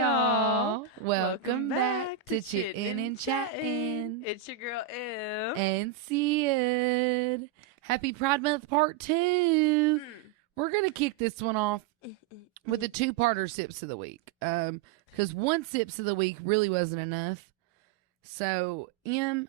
y'all. Welcome back to Chittin' and Chattin'. It's your girl, Em. And Sid. Happy Pride Month Part 2. We're going to kick this one off with a two-parter Sips of the Week. Because one Sips of the Week really wasn't enough. So, Em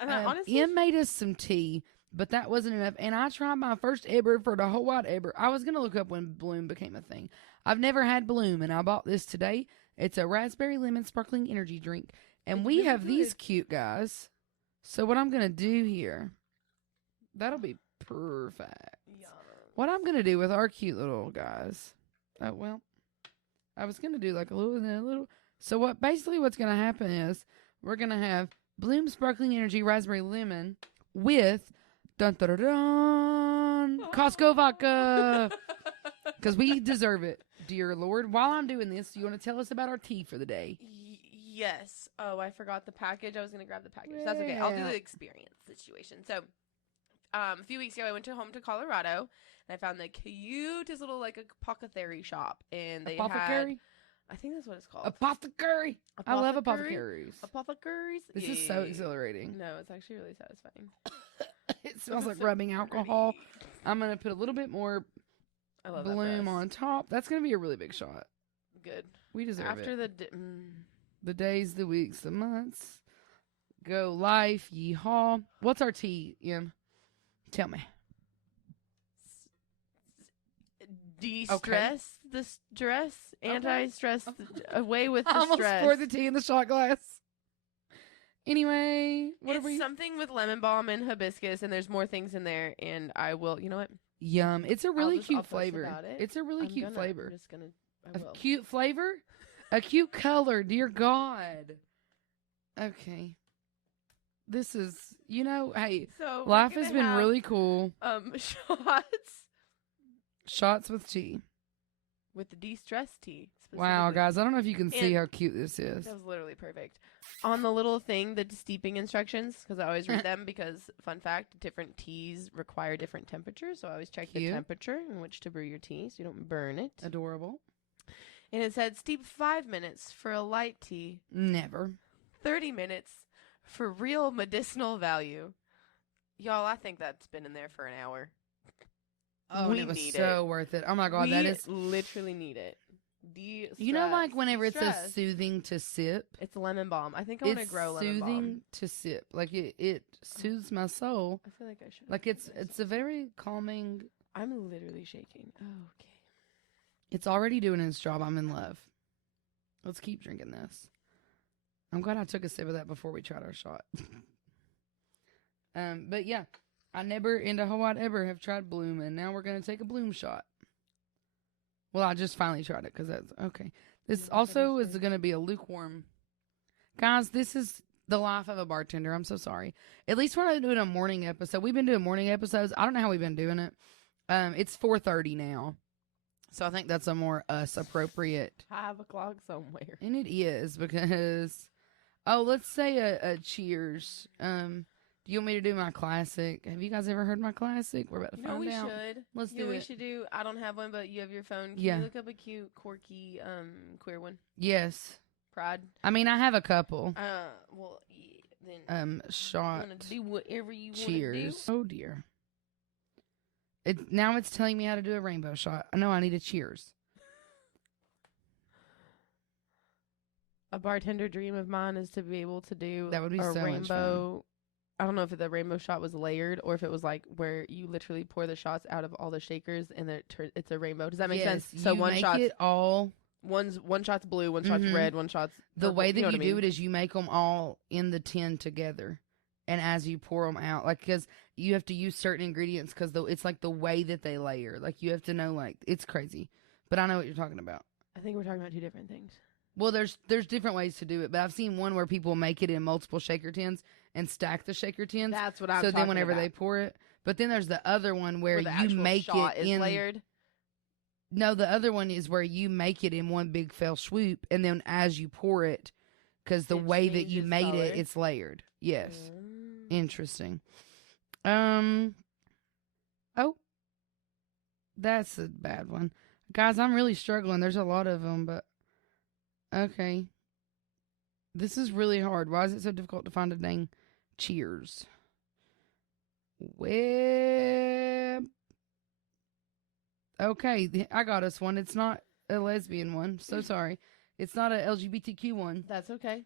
made us some tea, but that wasn't enough. And I tried my first ever for the whole wide ever. I was going to look up when Bloom became a thing. I've never had Bloom, and I bought this today. It's a raspberry lemon sparkling energy drink. And we have these cute guys. So what I'm going to do here, that'll be perfect. Yum. What I'm going to do with our cute little guys, I was going to do like a little. So what's going to happen is we're going to have Bloom Sparkling Energy Raspberry Lemon with Costco vodka. Because we deserve it, dear Lord. While I'm doing this, you want to tell us about our tea for the day? Yes. Oh, I forgot the package. I was going to grab the package. That's okay. I'll do the experience situation. So, a few weeks ago, I went home to Colorado, and I found the cutest little, like, apothecary shop. And they Apothecary? I think that's what it's called. Apothecary. I love apothecaries. Apothecaries? This is so exhilarating. No, it's actually really satisfying. It smells like rubbing alcohol. I'm going to put a little bit more Bloom on top. That's going to be a really big shot. Good. We deserve it. After the days, the weeks, the months. Go life, yeehaw. What's our tea, Em? Tell me. De-stress the stress. Anti-stress. Away with the I almost stress. poured the tea in the shot glass. Anyway, it's something with lemon balm and hibiscus, and there's more things in there, and I will, you know what? Yum. It's a really cute flavor. It's a really cute flavor. I'm just gonna, a cute flavor? A cute color, dear God. Okay. This is, hey, so life has been really cool. Shots with tea. With the de-stress tea. Wow, guys, I don't know if you can see how cute this is. That was literally perfect. On the little thing, the steeping instructions, because I always read them because, fun fact, different teas require different temperatures, so I always check the temperature in which to brew your tea so you don't burn it. Adorable. And it said steep 5 minutes for a light tea. Never. 30 minutes for real medicinal value. Y'all, I think that's been in there for an hour. Oh, it was so worth it. Oh, my God, that is... literally need it. You know, like whenever it's so soothing to sip. It's lemon balm. I think I want to grow lemon balm. It's soothing to sip. Like it soothes my soul. I feel like I should. Like it's a very calming. I'm literally shaking. Oh, okay. It's already doing its job. I'm in love. Let's keep drinking this. I'm glad I took a sip of that before we tried our shot. But yeah, I never in the whole wide ever have tried Bloom, and now we're gonna take a Bloom shot. Well, I just finally tried it because that's okay. This also is going to be a lukewarm. Guys, this is the life of a bartender. I'm so sorry. At least we're not doing a morning episode. We've been doing morning episodes. I don't know how we've been doing it. It's 4:30 now. So I think that's a more us appropriate. 5 o'clock somewhere. And it is because, let's say a cheers. Do you want me to do my classic? Have you guys ever heard my classic? We're about to find out. We should. Let's do it. We should do. I don't have one, but you have your phone. Can you look up a cute, quirky, queer one? Yes. Pride. I mean, I have a couple. Well, then. Shot. Do whatever you want to do. Cheers. Oh dear. Now it's telling me how to do a rainbow shot. I know I need a cheers. A bartender dream of mine is to be able to do that would be a so rainbow. Much fun. I don't know if the rainbow shot was layered or if it was like where you literally pour the shots out of all the shakers and it's a rainbow. Does that make sense? So one shot, one shot's blue, one shot's red, one shot's the way that you do it is you make them all in the tin together, and as you pour them out, like because you have to use certain ingredients because it's like the way that they layer. Like you have to know, like it's crazy, but I know what you're talking about. I think we're talking about two different things. Well, there's different ways to do it, but I've seen one where people make it in multiple shaker tins and stack the shaker tins. That's what I'm talking about. So then whenever they pour it, but then there's the other one where you make it in layered. No, the other one is where you make it in one big fell swoop, and then as you pour it, because the way that you made it, it's layered. Yes, interesting. Oh, that's a bad one, guys. I'm really struggling. There's a lot of them, but Okay. This is really hard. Why is it so difficult to find a dang Cheers? Web. Okay, I got us one. It's not a lesbian one. So sorry. It's not a LGBTQ one. That's okay.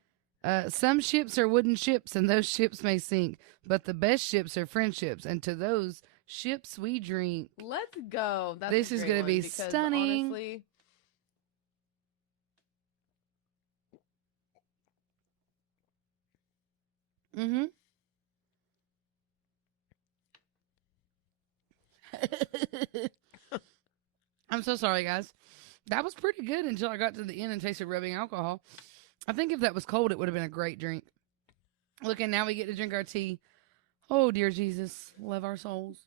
Some ships are wooden ships, and those ships may sink, but the best ships are friendships, and to those ships we drink. Let's go. This is going to be stunning. Honestly, Mm-hmm. I'm so sorry, guys. That was pretty good until I got to the end and tasted rubbing alcohol. I think if that was cold, it would have been a great drink. Look, and now we get to drink our tea. Oh, dear Jesus. Love our souls.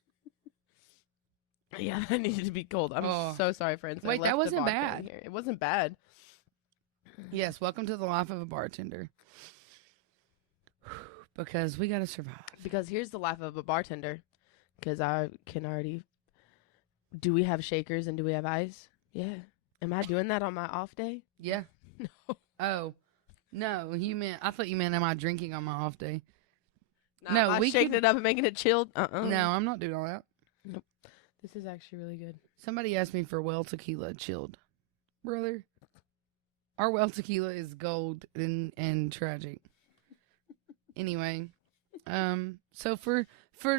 yeah, that needed to be cold. I'm so sorry, friends. Wait, that wasn't bad. It wasn't bad. Yes, welcome to the life of a bartender. Because we got to survive. Because here's the life of a bartender. Because I can already... Do we have shakers and do we have ice? Yeah. Am I doing that on my off day? Yeah. No. Oh. No, I thought you meant am I drinking on my off day? No, am I shaking it up and making it chilled? No, I'm not doing all that. Nope. This is actually really good. Somebody asked me for well tequila chilled. Brother, our well tequila is gold and tragic. Anyway, so for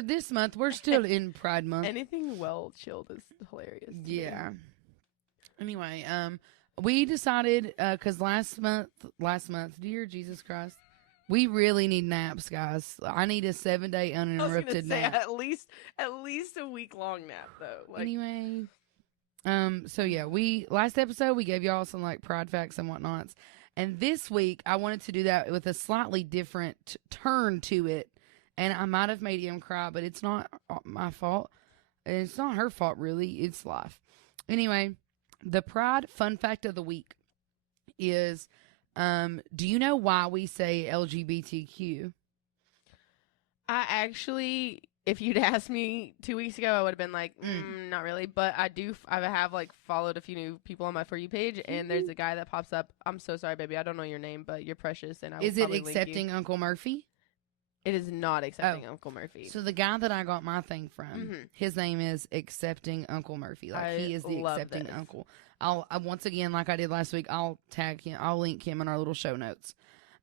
this month, we're still in Pride Month. Anything well chilled is hilarious. Yeah. Anyway, we decided, cause last month, dear Jesus Christ, we really need naps, guys. I need a 7-day uninterrupted nap. At least a week long nap though. Anyway, so yeah, last episode we gave y'all some like pride facts and whatnots, and this week I wanted to do that with a slightly different turn to it, and I might have made him cry, but it's not my fault. It's not her fault really. It's life. Anyway. The Pride fun fact of the week is, do you know why we say LGBTQ? I actually, if you'd asked me 2 weeks ago, I would have been like, not really. But I have like followed a few new people on my For You page, and there's a guy that pops up. I'm so sorry, baby. I don't know your name, but you're precious. And is it accepting Uncle Murphy? It is not accepting Uncle Murphy. So the guy that I got my thing from, his name is Accepting Uncle Murphy. Like he is the accepting uncle. I'll once again, like I did last week, I'll tag him. I'll link him in our little show notes.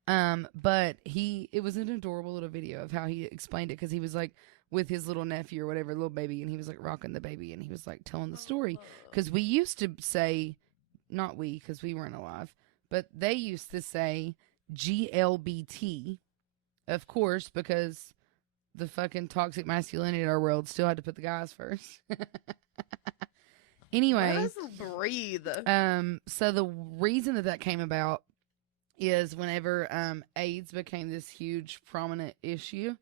But it was an adorable little video of how he explained it because he was like with his little nephew or whatever, little baby, and he was like rocking the baby and he was like telling the story because we used to say, not we because we weren't alive, but they used to say GLBT. Of course, because the fucking toxic masculinity in our world still had to put the guys first. Anyway. Let us breathe. So the reason that came about is whenever AIDS became this huge prominent issue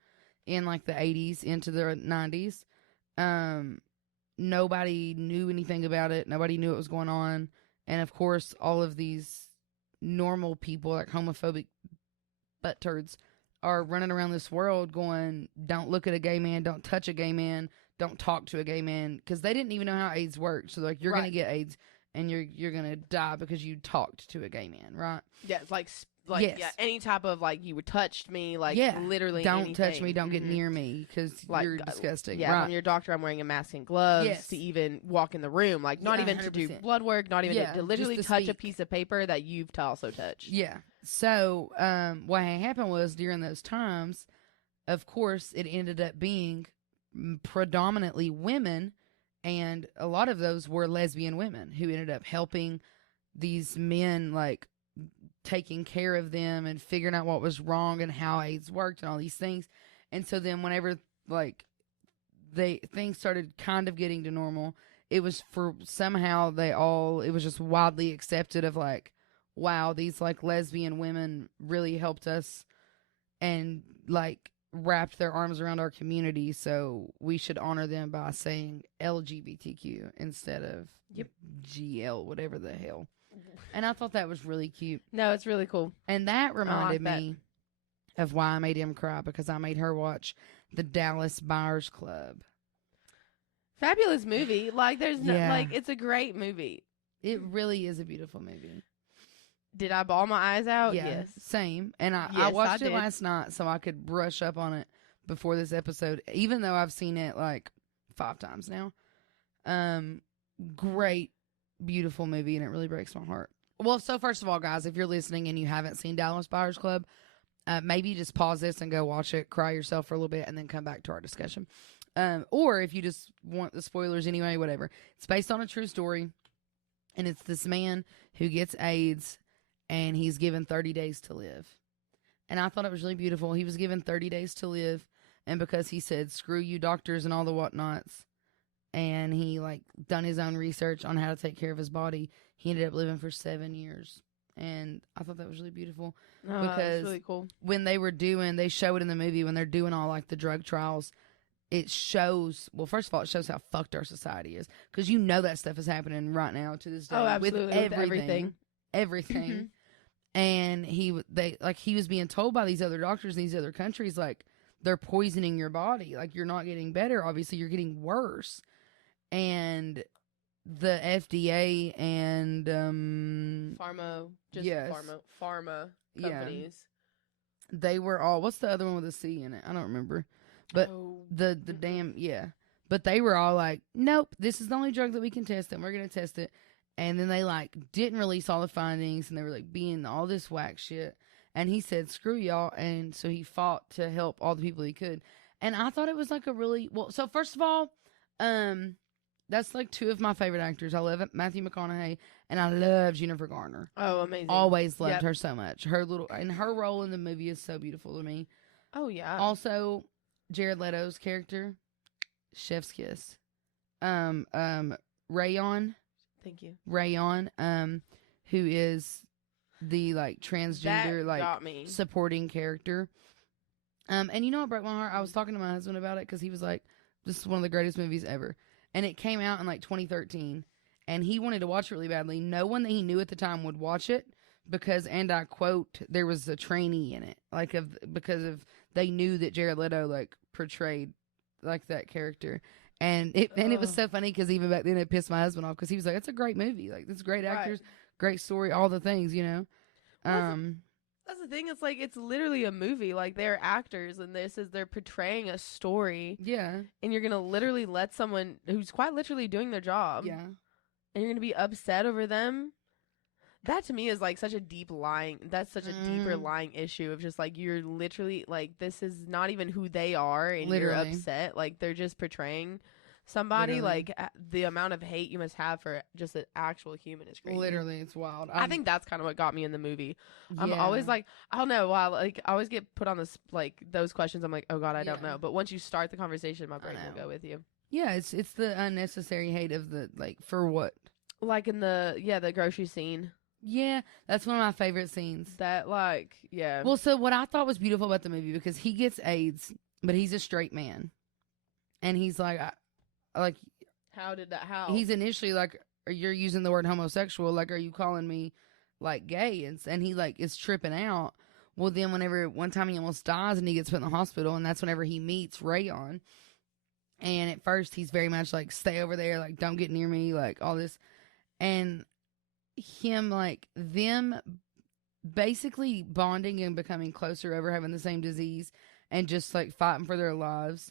in like the 80s into the 90s, nobody knew anything about it. Nobody knew what was going on. And of course, all of these normal people, like homophobic butt turds, are running around this world going, don't look at a gay man, don't touch a gay man, don't talk to a gay man, because they didn't even know how AIDS worked. So like, you're going to get AIDS and you're going to die because you talked to a gay man, right? Yeah, yes. Yeah, any type of like, you touched me, like literally don't anything. touch me, don't get near me because like, you're disgusting. Yeah, right. When you're a doctor, I'm wearing a mask and gloves to even walk in the room, like not even 100%. To do blood work, not even to literally touch a piece of paper that you've also touched. Yeah. So what happened was during those times, of course, it ended up being predominantly women, and a lot of those were lesbian women who ended up helping these men, like taking care of them and figuring out what was wrong and how AIDS worked and all these things. And so then whenever like things started kind of getting to normal, it was for somehow it was just widely accepted of like, wow, these like lesbian women really helped us and like wrapped their arms around our community, so we should honor them by saying LGBTQ instead of GL, whatever the hell. And I thought that was really cute. No, it's really cool. And that reminded me of why I made him cry, because I made her watch the Dallas Buyers Club. Fabulous movie. Like, there's no, like, it's a great movie. It really is a beautiful movie. Did I bawl my eyes out? Yeah, Yes. same. And I Yes, watched I it did. last night so I could brush up on it before this episode, even though I've seen it like 5 times now. Great, beautiful movie, and it really breaks my heart. Well, so first of all, guys, if you're listening and you haven't seen Dallas Buyers Club, maybe just pause this and go watch it, cry yourself for a little bit, and then come back to our discussion. Or if you just want the spoilers anyway, whatever. It's based on a true story, and it's this man who gets AIDS, and he's given 30 days to live. And I thought it was really beautiful. He was given 30 days to live, and because he said, screw you doctors and all the whatnots, and he like done his own research on how to take care of his body, he ended up living for 7 years. And I thought that was really beautiful Because really cool. when they show it in the movie when they're doing all like the drug trials, it shows, well, first of all, it shows how fucked our society is, because you know that stuff is happening right now to this day. Oh, absolutely. With everything. And he was being told by these other doctors in these other countries, like, they're poisoning your body, like, you're not getting better, obviously you're getting worse. And the FDA and pharma companies. They were all, what's the other one with a C in it? I don't remember. But the damn, But they were all like, nope, this is the only drug that we can test, and we're going to test it. And then they like didn't release all the findings, and they were like being all this whack shit. And he said, screw y'all. And so he fought to help all the people he could. And I thought it was like a really, well, so first of all, that's like 2 of my favorite actors. I love Matthew McConaughey, and I love Jennifer Garner. Oh, amazing. Always loved her so much. Her role in the movie is so beautiful to me. Oh, yeah. Also, Jared Leto's character, chef's kiss. Rayon. Thank you. Rayon, who is the like transgender like supporting character. And you know what broke my heart? I was talking to my husband about it because he was like, this is one of the greatest movies ever. And it came out in like 2013, and he wanted to watch it really badly. No one that he knew at the time would watch it because, and I quote, there was a trainee in it, because they knew that Jared Leto like portrayed like that character. And it was so funny because even back then it pissed my husband off because he was like, it's a great movie. Like, it's great actors, great story, all the things, you know. That's the thing. It's like, it's literally a movie. Like, they're actors, and they're portraying a story. Yeah. And you're going to literally let someone who's quite literally doing their job. Yeah. And you're going to be upset over them. That to me is like such a deeper lying issue of just like, you're literally like, this is not even who they are, and you're upset. Like, they're just portraying somebody. Like, the amount of hate you must have for just an actual human is crazy. Literally, it's wild. I think that's kind of what got me in the movie. I'm always like, I don't know, like, I always get put on this, like, those questions. I'm like, oh God, I don't know. But once you start the conversation, my brain will go with you. Yeah, it's the unnecessary hate of the, like, for what? Like in the grocery scene. Yeah, that's one of my favorite scenes. That, like, yeah. Well, so what I thought was beautiful about the movie, because he gets AIDS, but he's a straight man. And he's like, how? He's initially like, you're using the word homosexual. Like, are you calling me, like, gay? And he, like, is tripping out. Well, then one time he almost dies and he gets put in the hospital, and that's whenever he meets Rayon. And at first he's very much like, stay over there, like, don't get near me, like, all this. And him, like, them basically bonding and becoming closer over having the same disease and just, like, fighting for their lives,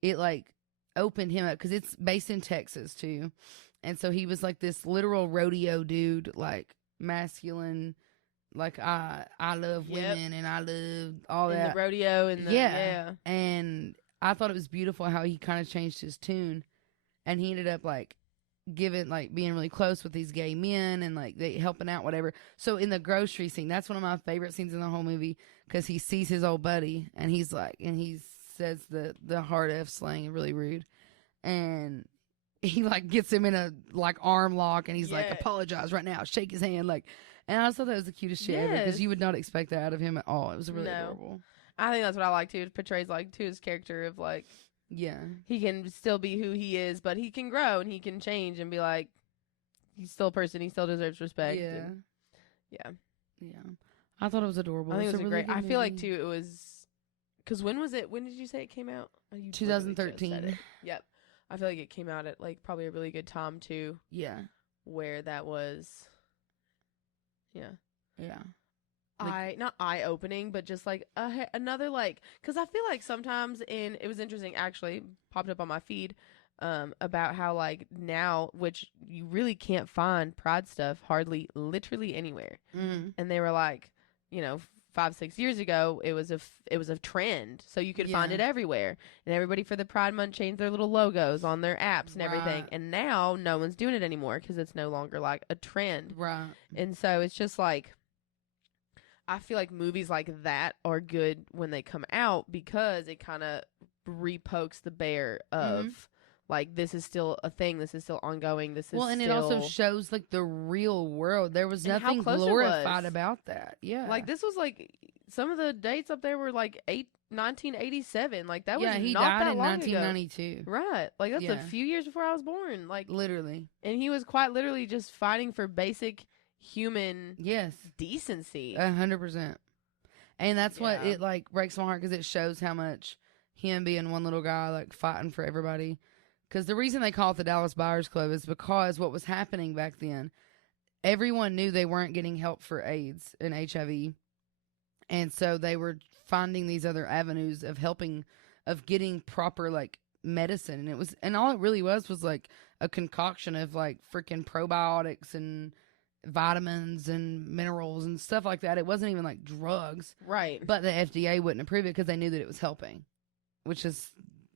it, like, opened him up, because it's based in Texas, too. And so he was, like, this literal rodeo dude, like, masculine, like, I love women, and I love all that. The rodeo and yeah. And I thought it was beautiful how he kind of changed his tune, and he ended up, like, being really close with these gay men, and like they helping out, whatever. So in the grocery scene, that's one of my favorite scenes in the whole movie, because he sees his old buddy, and he says the hard F slang, really rude, and he like gets him in a like arm lock, and he's like, apologize right now, shake his hand, like. And I just thought that was the cutest shit ever, because you would not expect that out of him at all. It was really adorable. I think that's what I like too. It portrays like to his character of like, yeah, he can still be who he is, but he can grow and he can change and be like, he's still a person. He still deserves respect. Yeah. And, yeah. I thought it was adorable. I think it was really great. I feel like movie. too, it was, because when was it? When did you say it came out? 2013. Yep. I feel like it came out at like probably a really good time too. Yeah. Where that was. Yeah. Yeah. Not eye opening, but just like another like, because I feel like sometimes it was interesting actually, popped up on my feed, about how like now, which you really can't find pride stuff hardly literally anywhere, and they were like, 5-6 years ago it was a trend, so you could find it everywhere, and everybody for the Pride Month changed their little logos on their apps and everything, and now no one's doing it anymore because it's no longer like a trend, and so it's just like, I feel like movies like that are good when they come out because it kind of repokes the bear of like, this is still a thing, this is still ongoing, this is and still... it also shows like the real world. There was nothing glorified about that. Yeah, like this was like, some of the dates up there were like 1987. Like that was he not died that in long 1992. ago. Right, like that's a few years before I was born. Like literally, and he was quite literally just fighting for basic human decency. 100%. And that's what it like breaks my heart, because it shows how much him being one little guy like fighting for everybody. Because the reason they call it the Dallas Buyers Club is because what was happening back then, everyone knew they weren't getting help for AIDS and HIV, and so they were finding these other avenues of helping, of getting proper like medicine, and all it really was like a concoction of like freaking probiotics and vitamins and minerals and stuff like that. It wasn't even like drugs, right? But the FDA wouldn't approve it because they knew that it was helping, which is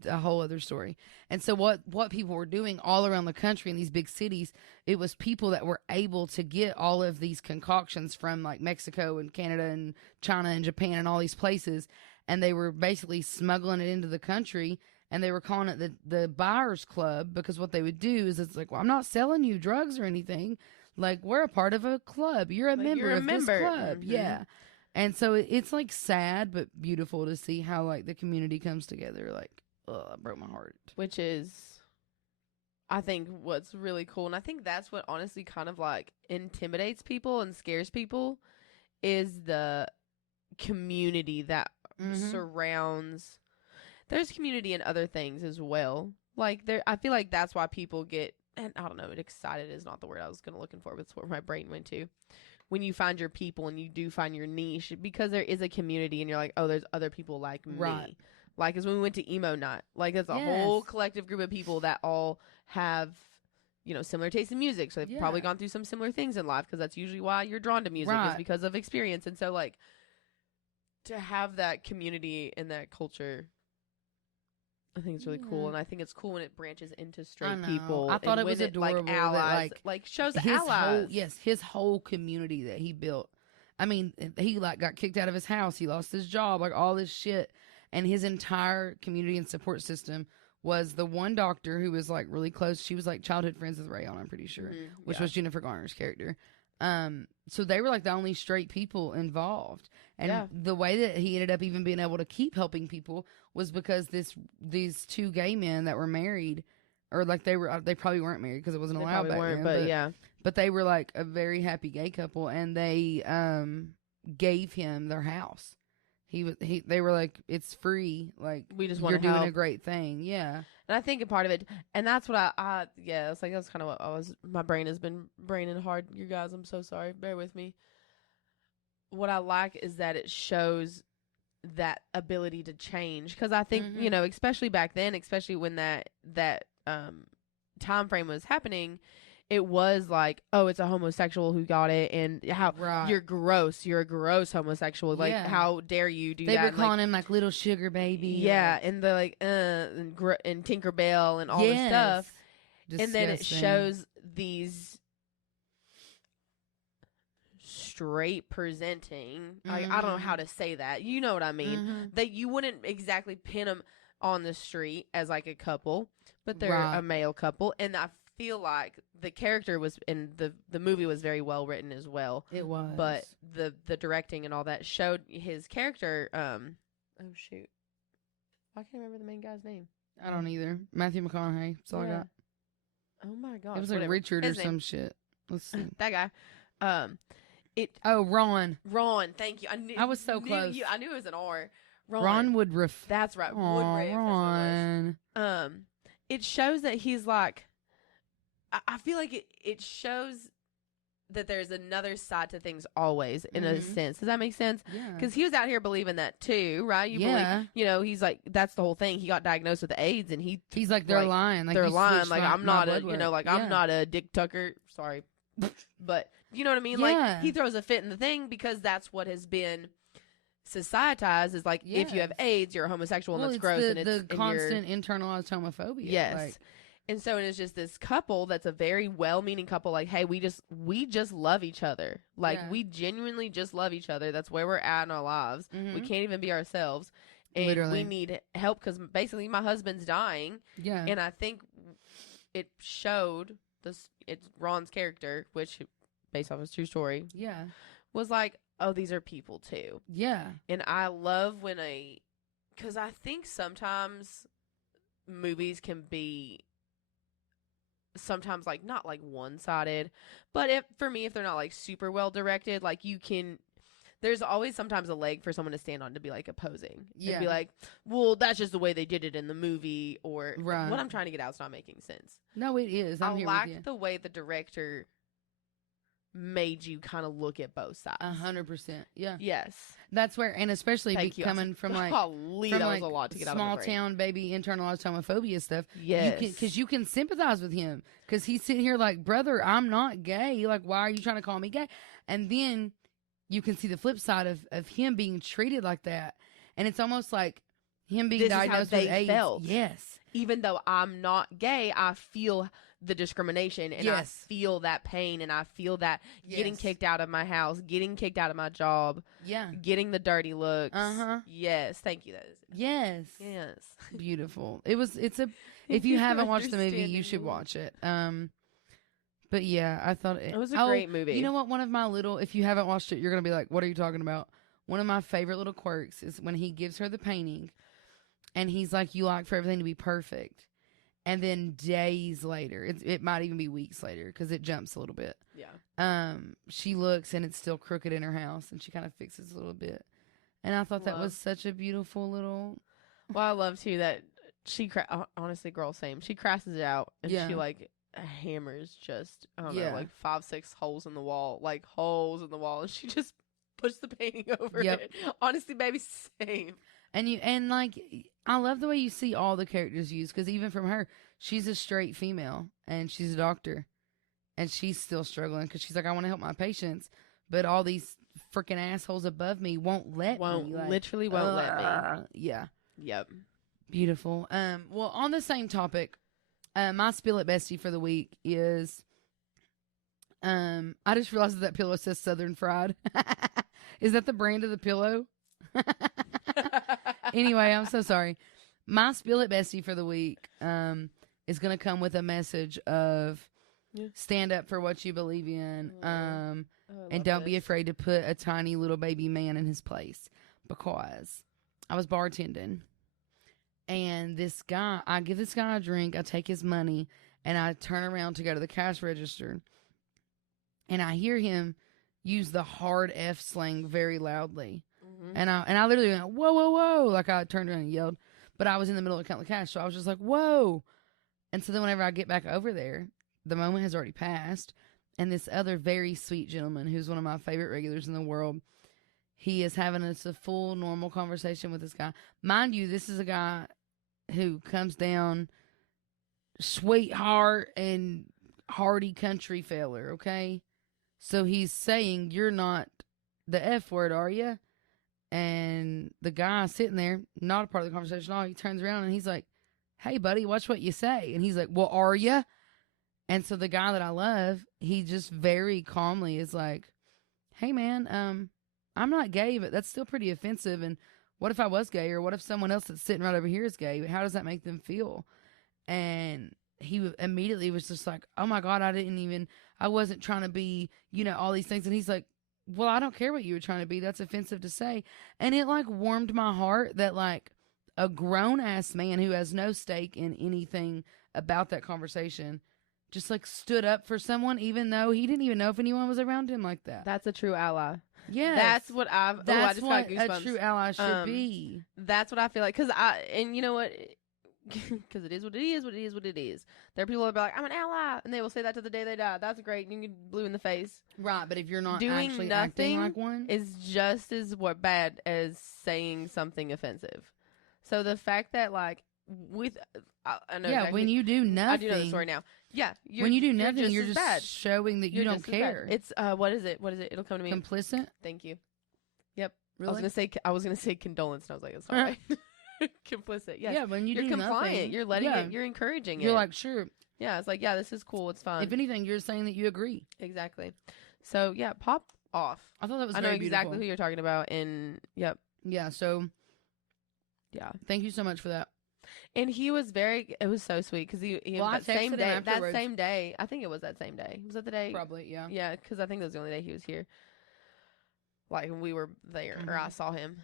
a whole other story. And so what people were doing all around the country in these big cities, it was people that were able to get all of these concoctions from like Mexico and Canada and China and Japan and all these places, and they were basically smuggling it into the country, and they were calling it the Buyers Club, because what they would do is, it's like, well, I'm not selling you drugs or anything. Like, we're a part of a club. You're a member of this club. Yeah. And so it's like sad but beautiful to see how like the community comes together. Like, it broke my heart. Which is, I think, what's really cool. And I think that's what honestly kind of like intimidates people and scares people, is the community that surrounds. There's community in other things as well. Like, I feel like that's why people get, and I don't know, excited is not the word I was looking for, but it's where my brain went to. When you find your people and you do find your niche, because there is a community and you're like, oh, there's other people like me. Like, as when we went to emo night, like, it's a whole collective group of people that all have, similar taste in music. So they've probably gone through some similar things in life, because that's usually why you're drawn to music, is because of experience. And so, like, to have that community and that culture, I think it's really cool, and I think it's cool when it branches into straight people. I thought it was adorable. Like, allies, like shows allies. His whole community that he built. I mean, he like got kicked out of his house. He lost his job, like all this shit, and his entire community and support system was the one doctor who was like really close. She was like childhood friends with Rayon, I'm pretty sure, which was Jennifer Garner's character. So they were like the only straight people involved. And the way that he ended up even being able to keep helping people was because these two gay men that were married, or like they probably weren't married because it wasn't allowed back then. But they were like a very happy gay couple, and they gave him their house. They were like, it's free. Like, we just want to help. You're doing a great thing. Yeah. And I think a part of it, and that's what it's like, that's kind of what my brain has been braining hard. You guys, I'm so sorry. Bear with me. What I like is that it shows that ability to change. Because I think, especially back then, especially when that time frame was happening, it was like, oh, it's a homosexual who got it, and how you're gross. You're a gross homosexual. Like, how dare you do that? They were calling him like little sugar baby. Yeah, and the like, and Tinkerbell and all this stuff. Disgusting. And then it shows these straight presenting. Like, I don't know how to say that. You know what I mean? That you wouldn't exactly pin them on the street as like a couple, but they're a male couple, and I feel like the character was in the movie was very well written as well. It was, but the directing and all that showed his character. Oh shoot, I can't remember the main guy's name. I don't either. Matthew McConaughey. That's all I got. Oh my god, it was like Richard or some shit. Let's see. That guy. Ron. Ron, thank you. I was so close. I knew it was an R. Ron Woodruff. That's right. Woodruff. Ron. It shows that he's like. I feel like it shows that there's another side to things always, in a Mhm. sense. Does that make sense? Yeah. Because he was out here believing that too, right? You believe, he's like, that's the whole thing. He got diagnosed with AIDS, and he's like, they're lying. Like, they're you lying. switched Like, my- I'm my not blood work. I'm not a Dick Tucker. Sorry. But you know what I mean? Yeah. Like, he throws a fit in the thing because that's what has been societized, is like, if you have Yes. AIDS, you're a homosexual, Well, and that's it's gross. the, And it's the constant internalized homophobia. Yes. Like, and so it's just this couple that's a very well-meaning couple. Like, hey, we just love each other. Like, Yeah. we genuinely just love each other. That's where we're at in our lives. Mhm. We can't even be ourselves. And Literally. we need help because basically my husband's dying. yeah. And I think it showed this. It's Ron's character, which, based off his true story, yeah. was like, oh, these are people too. Yeah. And I love when because I think sometimes movies can be sometimes like not like one-sided, but for me, if they're not like super well directed, like there's always sometimes a leg for someone to stand on to be like opposing. Yeah. And be like, well, that's just the way they did it in the movie, or Right. what I'm trying to get out is not making sense. No, it is. I'm I here like with you. the way the director made you kind of look at both sides. 100%. Yeah. Yes. That's where, and especially Thank you. coming from like Golly, from that like was a lot to get out of small my brain. town baby internalized homophobia stuff. Yes. Because you can sympathize with him because he's sitting here like, brother, I'm not gay. Like, why are you trying to call me gay? And then you can see the flip side of him being treated like that, and it's almost like him being This is how diagnosed they with AIDS. felt. Yes. Even though I'm not gay, I feel the discrimination, and Yes. I feel that pain, and I feel that getting Yes. kicked out of my house, getting kicked out of my job, Yeah. getting the dirty looks. Uh-huh. Yes. Thank you. That is Yes. yes. Beautiful. If you haven't watched the movie, you should watch it. But yeah, I thought It was a great movie. You know what? One of my if you haven't watched it, you're going to be like, what are you talking about? One of my favorite little quirks is when he gives her the painting and he's like, you like for everything to be perfect. And then days later, it might even be weeks later because it jumps a little bit. Yeah. She looks and it's still crooked in her house and she kind of fixes a little bit. And I thought that was such a beautiful little. Well, I love too that she honestly, girl, same. She crashes it out and Yeah. she like hammers just I don't Yeah. know, like 5-6 holes in the wall, and she just puts the painting over Yep. it. Honestly, baby, same. And like, I love the way you see all the characters used because even from her, she's a straight female and she's a doctor and she's still struggling because she's like, I want to help my patients, but all these freaking assholes above me won't let me. Like, Literally won't let me. Yeah. Yep. Beautiful. Well, on the same topic, my spill at Bestie for the week is, I just realized that pillow says Southern Fried. Is that the brand of the pillow? Anyway, I'm so sorry. My spill at Bestie for the week is going to come with a message of stand up for what you believe in, and don't be afraid to put a tiny little baby man in his place. Because I was bartending, and I give this guy a drink, I take his money, and I turn around to go to the cash register, and I hear him use the hard F slang very loudly. And I literally went, whoa, whoa, whoa. Like I turned around and yelled, but I was in the middle of counting the cash. So I was just like, whoa. And so then whenever I get back over there, the moment has already passed. And this other very sweet gentleman, who's one of my favorite regulars in the world, he is having a full normal conversation with this guy. Mind you, this is a guy who comes down sweetheart and hearty country feller. Okay. So he's saying, you're not the F word, are you? And the guy sitting there, not a part of the conversation at all, he turns around and he's like, hey, buddy, watch what you say. And he's like, well, are you? And so the guy that I love, he just very calmly is like, hey, man, I'm not gay, but that's still pretty offensive. And what if I was gay? Or what if someone else that's sitting right over here is gay? How does that make them feel? And he immediately was just like, oh, my God, I wasn't trying to be, all these things. And he's like, well, I don't care what you were trying to be. That's offensive to say. And it like warmed my heart that like a grown ass man who has no stake in anything about that conversation just like stood up for someone, even though he didn't even know if anyone was around him like that. That's a true ally. Yeah. That's what I just what got goosebumps. a true ally should be. That's what I feel like. And you know what? because it is what it is, what it is, what it is. There are people that be like, I'm an ally, and they will say that to the day they die. That's great. You can get blue in the face. Right, but if you're not Doing actually acting like one, is just as bad as saying something offensive. So the fact that like with I know yeah, when you do nothing, I do know the story now. Yeah, when you do nothing, you're just bad. showing that you don't care. It's what is it? It'll come to me. Complicit. Thank you. Yep. Really? I was gonna say condolence, and I was like, it's all right. Complicit. Yes. Yeah, when you're do compliant. nothing, You're letting it. You're encouraging it. You're like, sure. Yeah, it's like, yeah, this is cool. It's fun. If anything, you're saying that you agree. Exactly. So yeah, pop off. I thought that was. I know very exactly beautiful. who you're talking about. And yep. Yeah. So. Yeah. Thank you so much for that. And he was it was so sweet because he well, that same day, I think it was that same day. Was that the day? Probably, yeah. Yeah, because I think that was the only day he was here. Like, when we were there, or I saw him.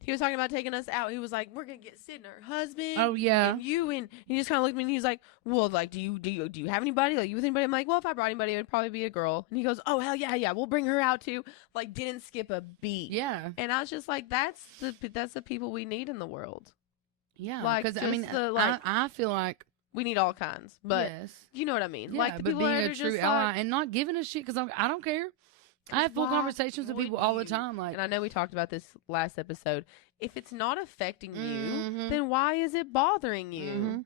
He was talking about taking us out. He was like, we're going to get Sid and her husband. Oh, yeah. And you, and he just kind of looked at me and he was like, well, like, do you have anybody? Like, you with anybody? I'm like, well, if I brought anybody, it would probably be a girl. And he goes, oh, hell yeah, we'll bring her out too. Like, didn't skip a beat. Yeah. And I was just like, that's the people we need in the world. Yeah, like, because I mean, like, I feel like we need all kinds, but yes. You know what I mean. Yeah, like the but people being that a are true just ally like, and not giving a shit because I don't care. I have full conversations with people all the time. Like, and I know we talked about this last episode. If it's not affecting mm-hmm. you, then why is it bothering you? Mm-hmm.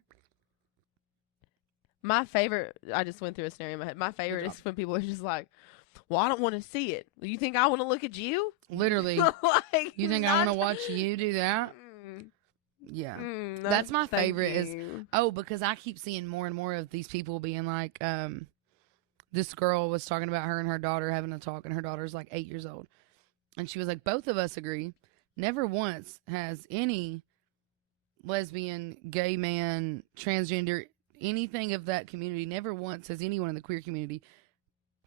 My favorite, I just went through a scenario in my head. My favorite is when people are just like, well, I don't want to see it. You think I want to look at you? Literally. Like, you think I want to watch you do that? Yeah. That's my favorite because I keep seeing more and more of these people being like, this girl was talking about her and her daughter having a talk, and her daughter's like 8 years old. And she was like, both of us agree. Never once has any lesbian, gay man, transgender, anything of that community, never once has anyone in the queer community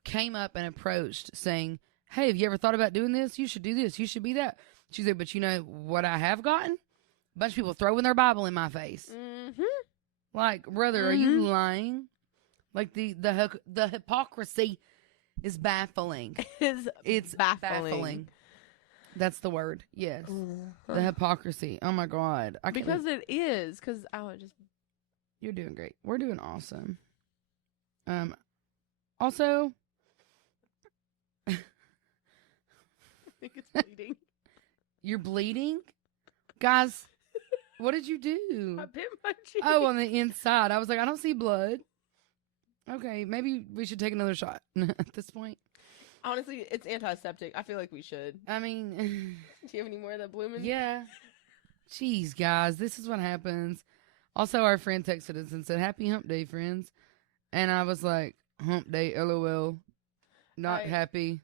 came up and approached saying, hey, have you ever thought about doing this? You should do this. You should be that. She's like, but you know what I have gotten? A bunch of people throwing their Bible in my face. Mm-hmm. Like, brother, are you lying? Like, the hypocrisy is baffling. It's baffling. That's the word. Yes. The hypocrisy. Oh, my God. Because it is. Because I would just... You're doing great. We're doing awesome. Also... I think it's bleeding. You're bleeding? Guys, what did you do? I bit my cheek. Oh, on the inside. I was like, I don't see blood. Okay, maybe we should take another shot at this point. Honestly, it's antiseptic. I feel like we should. I mean... Do you have any more of that blooming? Yeah. Jeez, guys, this is what happens. Also, our friend texted us and said, happy hump day, friends. And I was like, hump day, LOL. Not happy.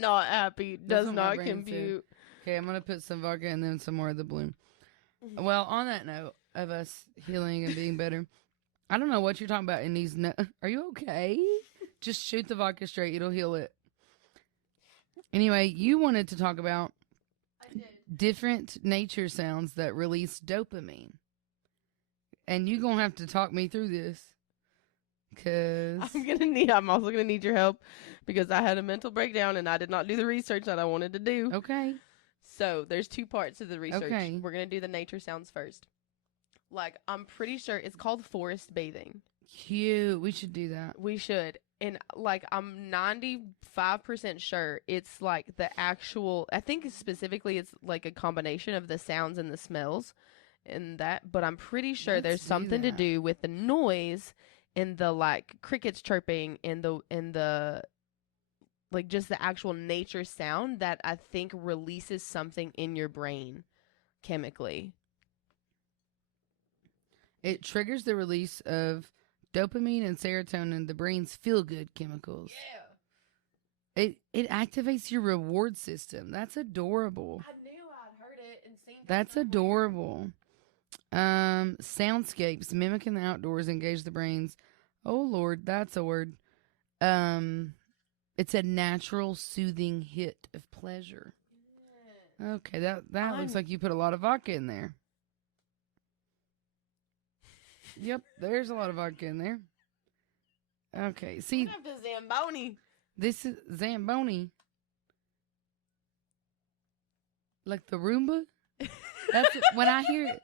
Not happy. Does not compute. Okay, I'm going to put some vodka and then some more of the bloom. Well, on that note of us healing and being better, I don't know what you're talking about in these. Are you okay? Just shoot the vodka straight. It'll heal it. Anyway, you wanted to talk about different nature sounds that release dopamine. And you're going to have to talk me through this. Because I'm also going to need your help because I had a mental breakdown and I did not do the research that I wanted to do. Okay. So there's two parts to the research. Okay. We're going to do the nature sounds first. Like, I'm pretty sure it's called forest bathing. Cute. We should do that. We should. And, like, I'm 95% sure it's, like, the actual... I think specifically it's, like, a combination of the sounds and the smells and that. But I'm pretty sure there's something to do with the noise and the, like, crickets chirping and the like, just the actual nature sound that I think releases something in your brain chemically. It triggers the release of dopamine and serotonin, the brain's feel-good chemicals. Yeah. It activates your reward system. That's adorable. I knew I'd heard it and seen it. That's adorable. Soundscapes mimicking the outdoors engage the brains. Oh, Lord, that's a word. It's a natural, soothing hit of pleasure. Yeah. Okay, that looks like you put a lot of vodka in there. Yep, there's a lot of vodka in there. Okay, see. What the Zamboni? This is Zamboni. Like the Roomba? That's when I hear it.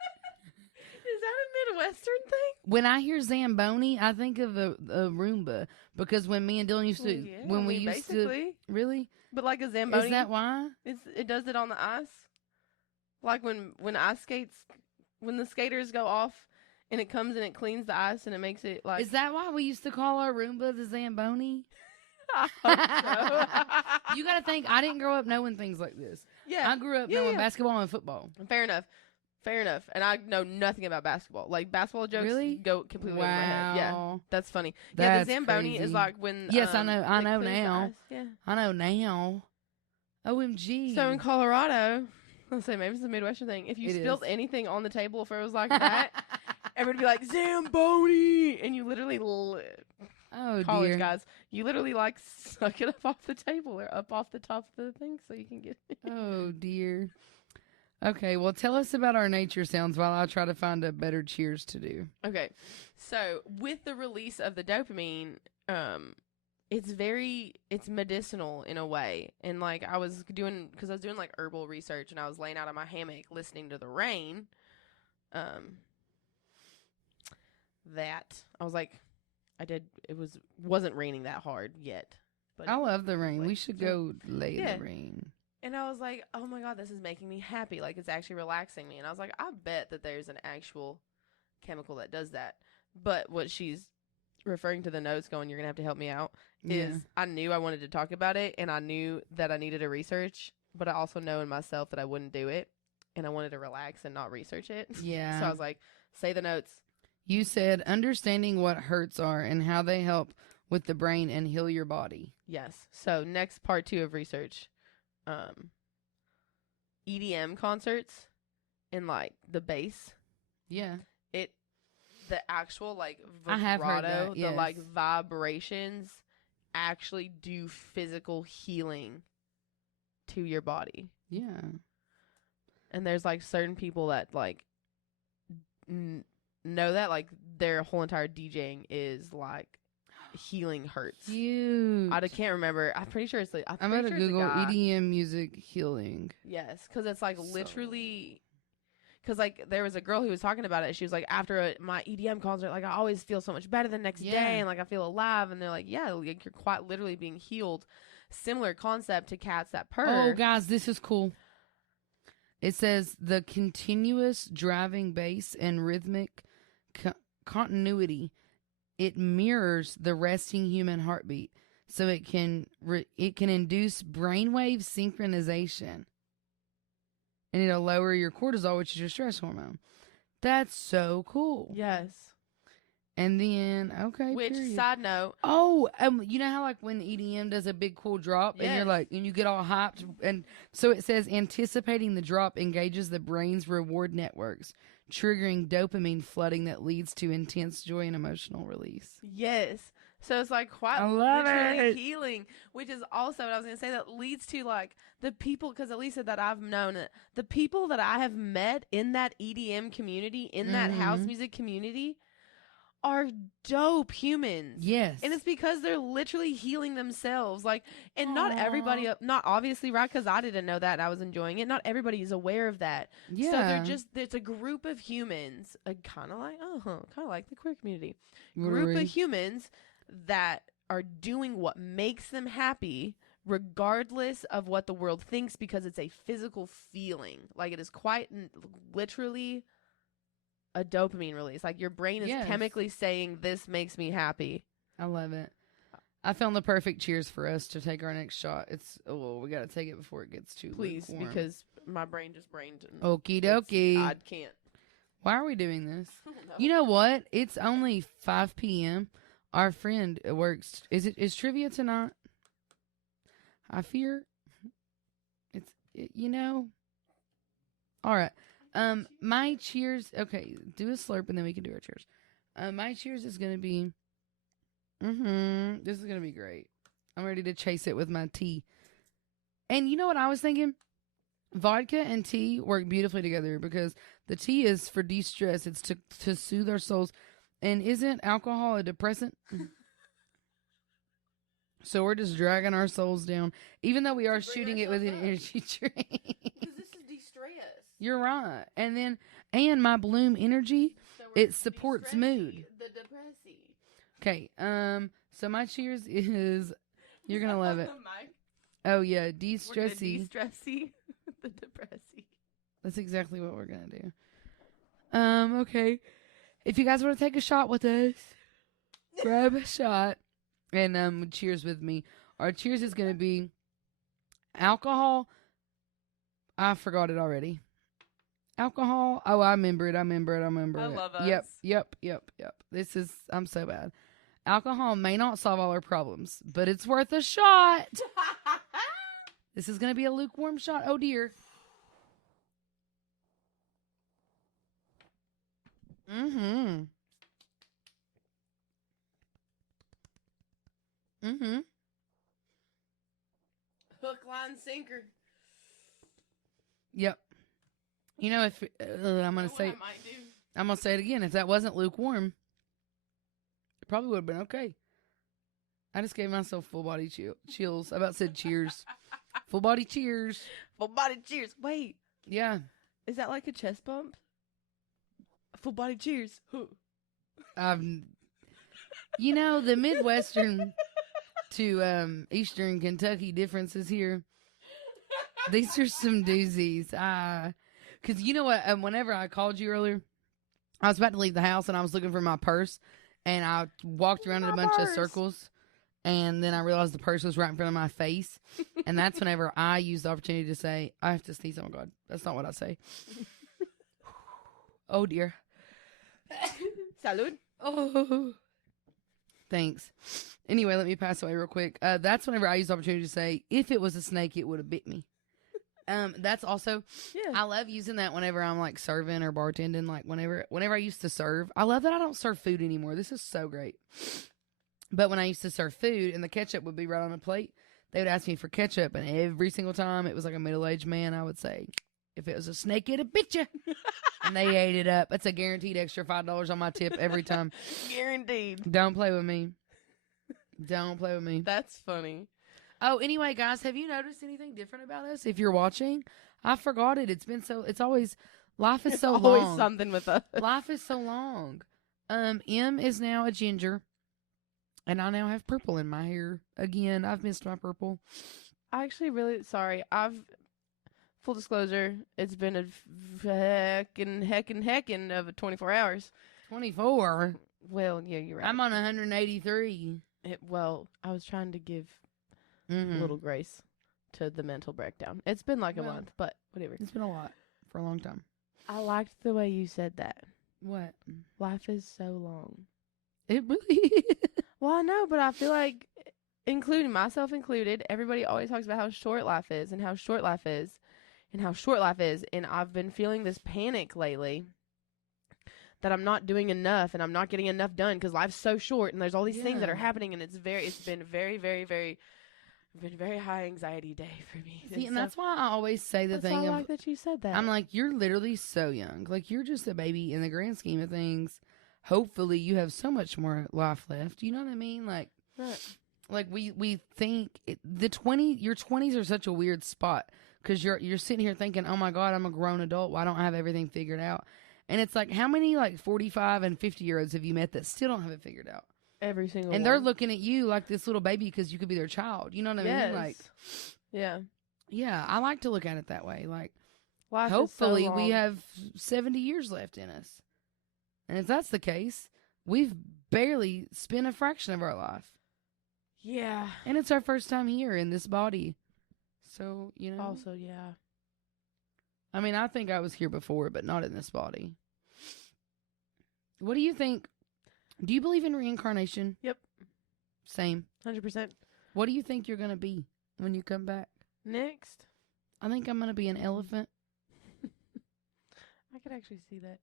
Midwestern thing? When I hear Zamboni, I think of a Roomba because when me and Dylan used to, basically. Really? But like a Zamboni. Is that why? It does it on the ice. Like when ice skates, when the skaters go off and it comes and it cleans the ice and it makes it like. Is that why we used to call our Roomba the Zamboni? I hope so. You got to think, I didn't grow up knowing things like this. Yeah. I grew up knowing basketball and football. Fair enough. And I know nothing about basketball. Like, basketball jokes go completely over my head. Yeah. That's funny. That's the Zamboni crazy. is like when. Yes, I know now. Yeah. I know now. OMG. So in Colorado, let's say maybe it's a Midwestern thing. If you spilled anything on the table, if it was like that, everyone would be like, Zamboni! And you literally college dear. guys, you literally like suck it up off the table or up off the top of the thing so you can get it. Oh dear. Okay, well tell us about our nature sounds while I try to find a better cheers to do. Okay. So with the release of the dopamine, it's medicinal in a way. And like I was doing like herbal research and I was laying out on my hammock listening to the rain. That I was like, wasn't raining that hard yet. But I love the rain. Like, we should go lay in the rain. And I was like, oh my God, this is making me happy. Like, it's actually relaxing me. And I was like, I bet that there's an actual chemical that does that. But what she's referring to the notes going, you're going to have to help me out, is I knew I wanted to talk about it. And I knew that I needed to research. But I also know in myself that I wouldn't do it. And I wanted to relax and not research it. Yeah. So I was like, say the notes. You said understanding what hurts are and how they help with the brain and heal your body. Yes. So next part 2 of research, EDM concerts and like the bass. Yeah. The actual like I have heard vibrato, that, yes. the like vibrations actually do physical healing to your body. Yeah. And there's like certain people that like know that like their whole entire DJing is like healing hurts. Cute. I can't remember. I'm pretty sure it's like I'm gonna Google EDM music healing. Yes, because it's like literally. Because like there was a girl who was talking about it. She was like, after my EDM concert, like I always feel so much better the next day, and like I feel alive. And they're like, yeah, like you're quite literally being healed. Similar concept to cats that purr. Oh, guys, this is cool. It says the continuous driving bass and rhythmic continuity. It mirrors the resting human heartbeat, so it can induce brainwave synchronization, and it'll lower your cortisol, which is your stress hormone. That's so cool. Yes. And then which period. Side note? Oh, you know how like when EDM does a big cool drop, and you're like, and you get all hyped, and so it says anticipating the drop engages the brain's reward networks, triggering dopamine flooding that leads to intense joy and emotional release. Yes. So it's like quite literally healing, which is also what I was going to say, that leads to like the people, because at least that I've known it, the people that I have met in that EDM community, in that house music community, are dope humans. Yes. And it's because they're literally healing themselves. Like, and not everybody, not obviously, right? Because I didn't know that and I was enjoying it. Not everybody is aware of that. Yeah. So there's a group of humans, kind of like the queer community. Group of humans that are doing what makes them happy, regardless of what the world thinks, because it's a physical feeling. Like, it is quite literally a dopamine release. Like, your brain is chemically saying, this makes me happy. I love it. I found the perfect cheers for us to take our next shot. We got to take it before it gets too lukewarm. Because my brain just brained. Okie dokie. I can't. Why are we doing this? No. You know what? It's only 5 p.m. Our friend works. Is trivia tonight? I fear. All right. My cheers. Okay, do a slurp and then we can do our cheers. My cheers is gonna be. This is gonna be great. I'm ready to chase it with my tea. And you know what I was thinking? Vodka and tea work beautifully together because the tea is for de-stress. It's to soothe our souls. And isn't alcohol a depressant? So we're just dragging our souls down, even though we are shooting it with an energy drink. Because this is de-stress. You're right. And my Bloom energy It supports mood. The depressy. Okay. So my cheers is, you're gonna love it. Oh yeah, de-stressy. De-stressy. The depressy. That's exactly what we're gonna do. Okay. If you guys want to take a shot with us, grab a shot and cheers with me. Our cheers is gonna be alcohol. I forgot it already. Alcohol. Oh, I remember it. I love us. Yep. I'm so bad. Alcohol may not solve all our problems, but it's worth a shot. This is going to be a lukewarm shot. Oh, dear. Mm-hmm. Hook, line, sinker. Yep. You know, if I'm going to say, I'm going to say it again. If that wasn't lukewarm, it probably would have been okay. I just gave myself full body chills. I about said cheers. Full body cheers. Full body cheers. Wait. Yeah. Is that like a chest bump? Full body cheers. You know, the Midwestern to Eastern Kentucky differences here. These are some doozies. Because you know what? Whenever I called you earlier, I was about to leave the house and I was looking for my purse. And I walked around in a bunch of circles. And then I realized the purse was right in front of my face. And that's whenever I used the opportunity to say, I have to sneeze. Oh, my God. That's not what I say. Oh, dear. Salud. Oh. Thanks. Anyway, let me pass away real quick. That's whenever I used the opportunity to say, if it was a snake, it would have bit me. That's also, I love using that whenever I'm like serving or bartending. Like whenever I used to serve, I love that I don't serve food anymore. This is so great. But when I used to serve food and the ketchup would be right on the plate, they would ask me for ketchup. And every single time it was like a middle-aged man, I would say, if it was a snake, it'd bit you. And they ate it up. It's a guaranteed extra $5 on my tip every time. Guaranteed. Don't play with me. Don't play with me. That's funny. Oh, anyway, guys, have you noticed anything different about us? If you're watching, I forgot it. It's always, life is so long. Always something with us. Life is so long. M is now a ginger. And I now have purple in my hair. Again, I've missed my purple. I actually really, sorry. Full disclosure, it's been a heckin' of 24 hours. 24? Well, yeah, you're right. I'm on 183. I was trying to give a little grace to the mental breakdown. It's been like a month, but whatever. It's been a lot for a long time. I liked the way you said that. What? Life is so long. It really is. Well, I know, but I feel like, including myself included, everybody always talks about how short life is and how short life is and how short life is. And I've been feeling this panic lately that I'm not doing enough and I'm not getting enough done because life's so short and there's all these things that are happening and it's been very high anxiety day for me. See, and that's why I always say the thing I like that you said that. I'm like, you're literally so young. Like, you're just a baby in the grand scheme of things. Hopefully you have so much more life left. You know what I mean? Like, right. Like we think your 20s are such a weird spot because you're sitting here thinking, oh my God, I'm a grown adult. Well, I don't have everything figured out. And it's like, how many like 45 and 50-year-olds have you met that still don't have it figured out? Every single one. And they're looking at you like this little baby because you could be their child. You know what I mean? Like, yeah, I like to look at it that way. Like, life hopefully is so long. we have 70 years left in us. And if that's the case, we've barely spent a fraction of our life. Yeah. And it's our first time here in this body. So, you know. Also, yeah. I mean, I think I was here before, but not in this body. What do you think? Do you believe in reincarnation? Yep. Same. 100%. What do you think you're going to be when you come back? Next. I think I'm going to be an elephant. I could actually see that.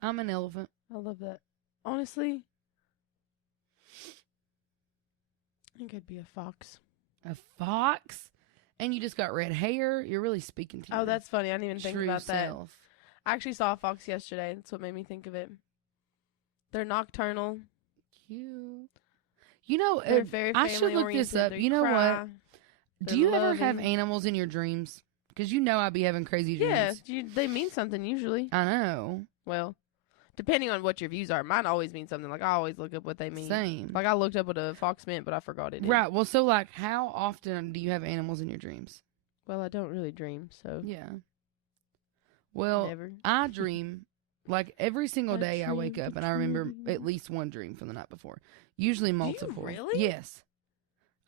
I'm an elephant. I love that. Honestly, I think I'd be a fox. A fox? And you just got red hair? You're really speaking to your that's funny. I didn't even think true about that. self. I actually saw a fox yesterday. That's what made me think of it. They're nocturnal. Cute. You know, They're very I should look this up. You know what? Do you ever have animals in your dreams? Because you know I'd be having crazy dreams. Yeah, they mean something usually. I know. Well, depending on what your views are, mine always means something. Like, I always look up what they mean. Same. Like, I looked up what a fox meant, but I forgot it. Right. Well, so, like, how often do you have animals in your dreams? Well, I don't really dream, so. Yeah. Well, Never. I dream, like, every single day I wake up and I remember at least one dream from the night before. Usually multiple. Do you really? Yes.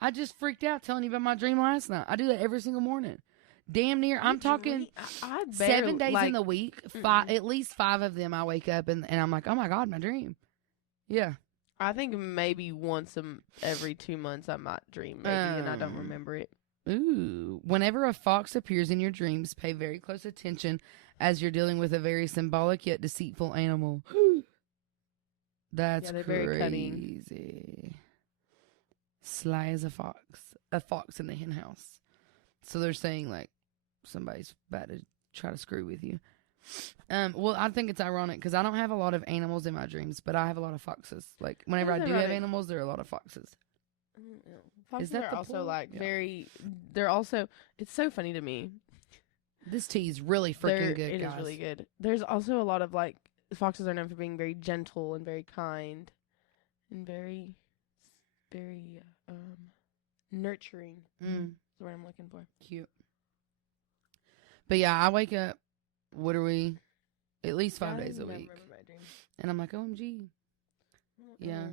I just freaked out telling you about my dream last night. I do that every single morning. Damn near. I'm talking I 7 days like, in the week. At least 5 of them I wake up and I'm like, oh my God, my dream. Yeah. I think maybe once every 2 months I might dream, maybe, and I don't remember it. Ooh. Whenever a fox appears in your dreams, pay very close attention as you're dealing with a very symbolic yet deceitful animal. That's they're crazy. very cunning. Sly as a fox in the hen house. So they're saying, like, somebody's about to try to screw with you. Well, I think it's ironic because I don't have a lot of animals in my dreams, but I have a lot of foxes. Like, whenever I do have animals, there are a lot of foxes. Foxes Is that are also, point? like, Yeah. very, they're also, it's so funny to me. This tea is really freaking good, It guys. is really good. There's also a lot of, like, foxes are known for being very gentle and very kind and very, very, nurturing. Mm. That's what I'm looking for. Cute. But yeah, I wake up, at least 5 days a week. And I'm like, OMG. Yeah.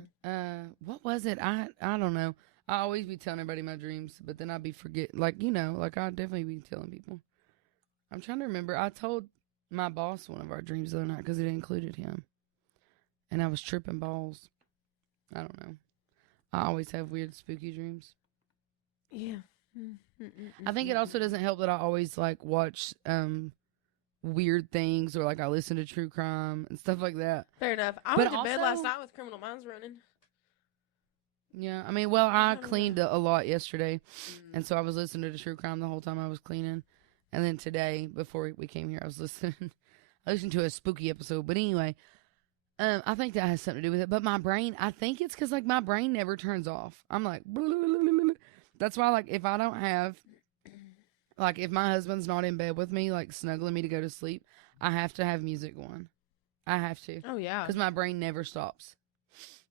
What was it? I don't know. I always be telling everybody my dreams, but then I'd be like, like I'd definitely be telling people. I'm trying to remember. I told my boss one of our dreams the other night because it included him. And I was tripping balls. I don't know. I always have weird, spooky dreams. Yeah. I think it also doesn't help that I always, like, watch weird things or, like, I listen to true crime and stuff like that. Fair enough. I went to bed last night with Criminal Minds running. Yeah. I mean, well, I cleaned a lot yesterday, and so I was listening to true crime the whole time I was cleaning. And then today, before we came here, I was listening to a spooky episode. But anyway, I think that has something to do with it. But my brain, I think it's because, like, my brain never turns off. I'm like, blah, blah, blah, blah, blah. That's why, like, if I don't have, like, if my husband's not in bed with me, like, snuggling me to go to sleep, I have to have music going. I have to. Oh, yeah. Because my brain never stops.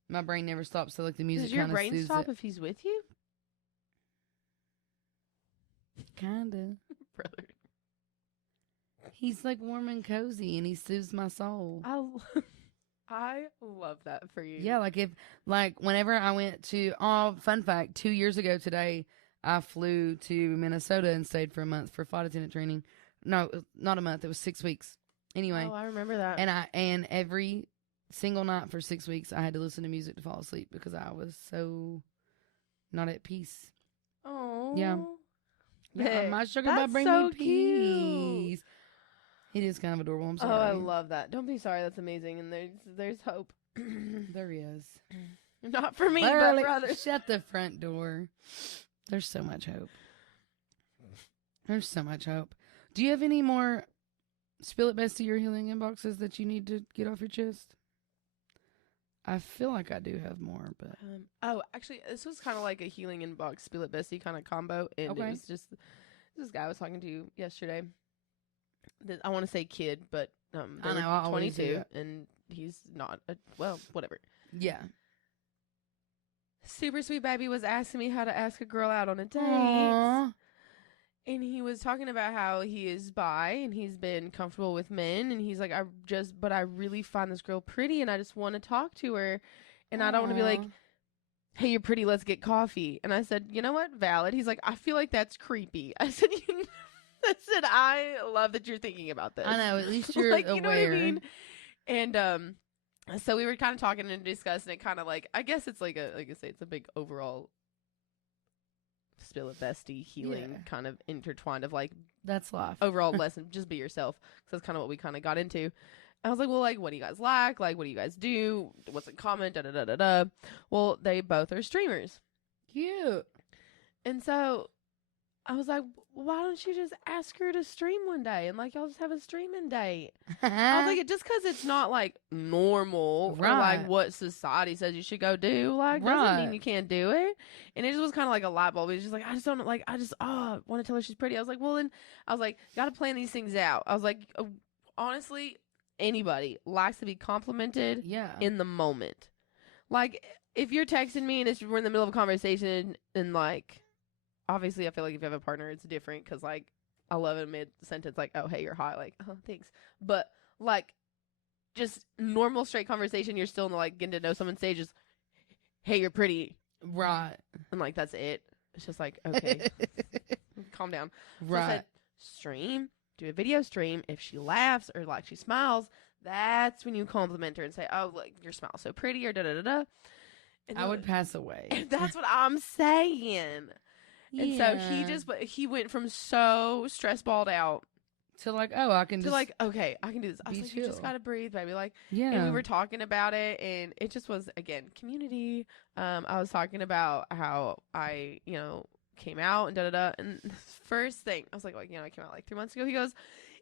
My brain never stops. So, like, the music Does your kind of brain stop if he's with you? Kinda. Brother. He's, like, warm and cozy, and he soothes my soul. I love that for you. Yeah, whenever I went to, fun fact, 2 years ago today, I flew to Minnesota and stayed for a month for flight attendant training. No, not a month. It was 6 weeks. Anyway. Oh, I remember that. And every single night for 6 weeks, I had to listen to music to fall asleep because I was so not at peace. Oh. Yeah. My sugar bug bring me peace. It is kind of adorable. I'm sorry. Oh, I love that. Don't be sorry. That's amazing. And there's hope. There is. Not for me, Literally, but for others. shut the front door. There's so much hope. There's so much hope. Do you have any more Spill It Bestie or healing inboxes that you need to get off your chest? I feel like I do have more, but Actually, this was kind of like a healing inbox, Spill It Bestie kind of combo, and it was just this guy I was talking to yesterday. I want to say kid, but I know, I 22, and he's not. Whatever. Yeah. Super sweet baby was asking me how to ask a girl out on a date. Aww. And he was talking about how he is bi and he's been comfortable with men, and he's like, but I really find this girl pretty and I just want to talk to her, and I don't want to be like, hey, you're pretty, let's get coffee. And I said, you know what, valid. He's like, I feel like that's creepy. I said, I love that you're thinking about this. I know, at least you're like, aware. You know what I mean? And so we were kind of talking and discussing it, kind of like, I guess it's like I say, it's a big overall Spill It Bestie healing kind of intertwined of like, that's life. Overall lesson, just be yourself. So that's kind of what we kind of got into. I was like, well, like, what do you guys like? Like, what do you guys do? What's in common? Da da da da da. Well, they both are streamers. Cute. And so I was like, why don't you just ask her to stream one day and like y'all just have a streaming date? I was like, just because it's not like normal or like what society says you should go do, like doesn't mean you can't do it. And it just was kind of like a light bulb. It was just like, I just don't like, I just want to tell her she's pretty. I was like, well, then I was like, gotta plan these things out. I was like, honestly, anybody likes to be complimented in the moment. Like, if you're texting me and we're in the middle of a conversation and, like, obviously I feel like if you have a partner, it's different because, like, I love it mid-sentence, like, oh, hey, you're hot. Like, oh, thanks. But, like, just normal, straight conversation, you're still, like, getting to know someone's stage is, hey, you're pretty. Right. And, like, that's it. It's just like, okay, calm down. So Right. I said, stream, do a video stream. If she laughs or, like, she smiles, that's when you compliment her and say, oh, like, your smile's so pretty or da-da-da-da. And I would pass away. And that's what I'm saying. Yeah. And so he went from so stress-balled out to like, oh, I can to just like, okay, I can do this. I was be like, you just chill. gotta breathe, baby. Like, yeah. And we were talking about it, and it just was, again, community. I was talking about how I, came out and da-da-da. And the first thing, I was like, I came out like 3 months ago. He goes,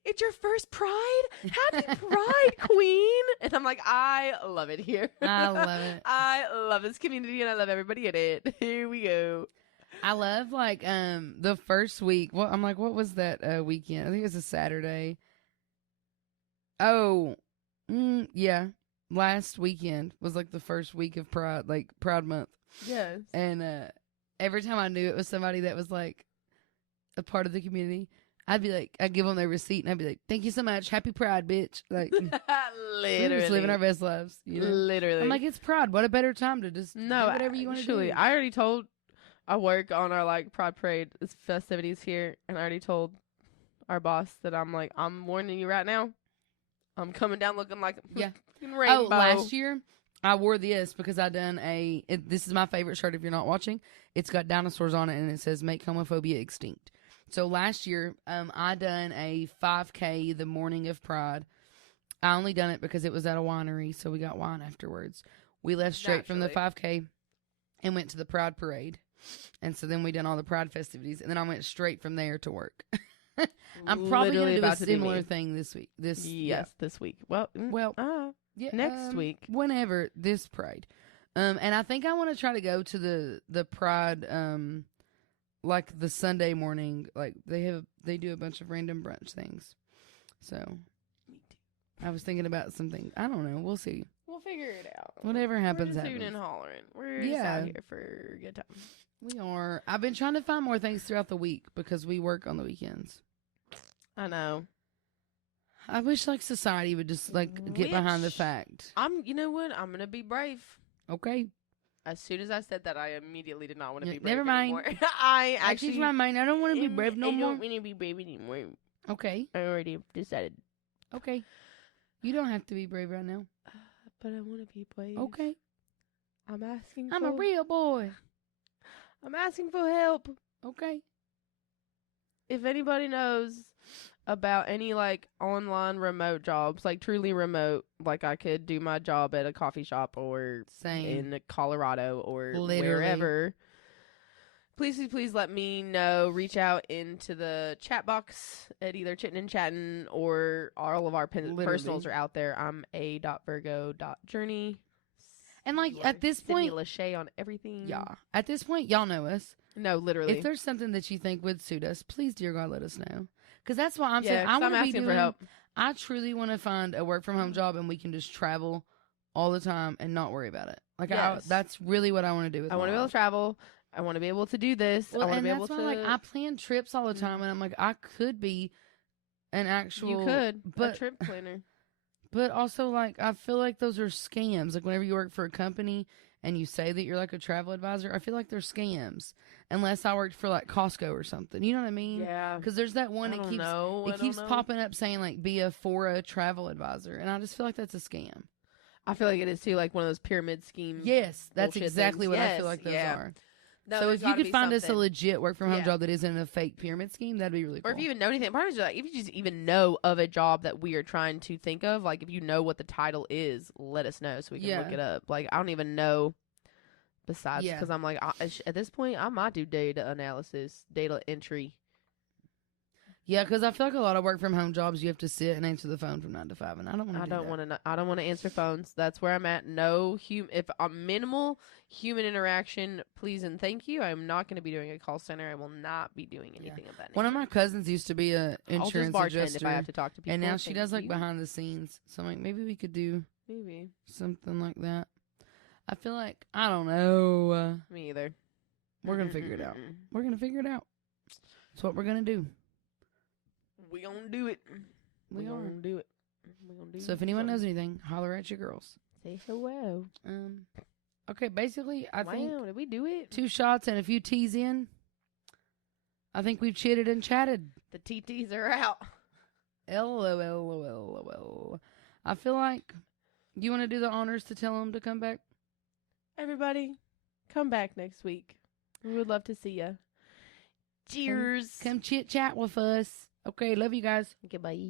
it's your first Pride? Happy Pride, Queen. And I'm like, I love it here. I love it. I love this community, and I love everybody in it. Here we go. I love, like, the first week. Well, I'm like, what was that weekend? I think it was a Saturday. Oh, yeah. Last weekend was, like, the first week of Pride, like, Pride Month. Yes. And every time I knew it was somebody that was, like, a part of the community, I'd be like, I'd give them their receipt, and I'd be like, thank you so much. Happy Pride, bitch. Like, literally. we're just living our best lives. Literally. I'm like, it's Pride. What a better time to just do whatever you want to do. I already told, I work on our, like, Pride Parade festivities here, and I already told our boss that I'm like, I'm warning you right now. I'm coming down looking like a rainbow. Oh, last year, I wore this because I done this is my favorite shirt if you're not watching. It's got dinosaurs on it, and it says, make homophobia extinct. So last year, I done a 5K the morning of Pride. I only done it because it was at a winery, so we got wine afterwards. We left straight from the 5K and went to the Pride Parade. And so then we done all the Pride festivities, and then I went straight from there to work. I'm probably going to do a similar thing this week. This week. Well, next week. Whenever this Pride. And I think I want to try to go to the Pride, like the Sunday morning. Like they do a bunch of random brunch things. So me too. I was thinking about something. I don't know. We'll see. We'll figure it out. Whatever happens, We're just happens. and hollering. We're just out here for a good time. We are. I've been trying to find more things throughout the week because we work on the weekends. I know. I wish like society would just like get behind the fact. You know what? I'm gonna be brave. Okay. As soon as I said that, I immediately did not want to be brave never mind. anymore. I changed my mind. I don't want to be brave no more. I don't want to be brave anymore. Okay. I already decided. Okay. You don't have to be brave right now. But I want to be brave. Okay. I'm a real boy. I'm asking for help. Okay. If anybody knows about any, like, online remote jobs, like, truly remote, like, I could do my job at a coffee shop or in Colorado or wherever, please let me know. Reach out into the chat box at either Chittin' and Chattin' or all of our personals are out there. I'm a.virgo.journey. And, like, at this point, Lachey on everything. Yeah. At this point, y'all know us. No, literally. If there's something that you think would suit us, please, dear God, let us know. Because that's why I'm saying I'm asking for help. I truly want to find a work from home job and we can just travel all the time and not worry about it. Like, that's really what I want to do. I want to be able to travel. I want to be able to do this. Well, I want to be able to. Like, I plan trips all the time, and I'm like, I could be an actual. You could, but a trip planner. But also, like, I feel like those are scams. Like, whenever you work for a company and you say that you're like a travel advisor, I feel like they're scams. Unless I worked for, like, Costco or something. You know what I mean? Yeah. Because there's that one that keeps popping up saying, like, be a Fora travel advisor. And I just feel like that's a scam. I feel like it is, too, like one of those pyramid schemes. Yes, that's exactly what I feel like those are. No, so if you could find us a legit work from home job that isn't a fake pyramid scheme, that'd be really cool. Or if you even know anything, part of it is like, if you just even know of a job that we are trying to think of, like if you know what the title is, let us know so we can look it up. Like I don't even know. Besides, because I'm like at this point, I might do data analysis, data entry. Yeah, because I feel like a lot of work from home jobs, you have to sit and answer the phone from 9 to 5, and I don't want to do that. I don't want to answer phones. That's where I'm at. No if I'm minimal human interaction, please and thank you. I'm not going to be doing a call center. I will not be doing anything of that nature. One of my cousins used to be a I'll insurance just bartend adjuster, if I have to talk to people. and now she does like you. behind the scenes. So I'm like, maybe we could do something like that. I feel like I don't know. Me either. We're gonna figure it out. We're gonna figure it out. That's what we're gonna do. We gonna do it. We gonna do it. We gonna do so if anyone knows anything, holler at your girls. Say hello. Okay, basically, I think did we do it? 2 shots and a few teas in. I think we've chitted and chatted. The TTs are out. LOL. I feel like you want to do the honors to tell them to come back. Everybody, come back next week. We would love to see you. Cheers. Come chit chat with us. Okay, love you guys. Goodbye.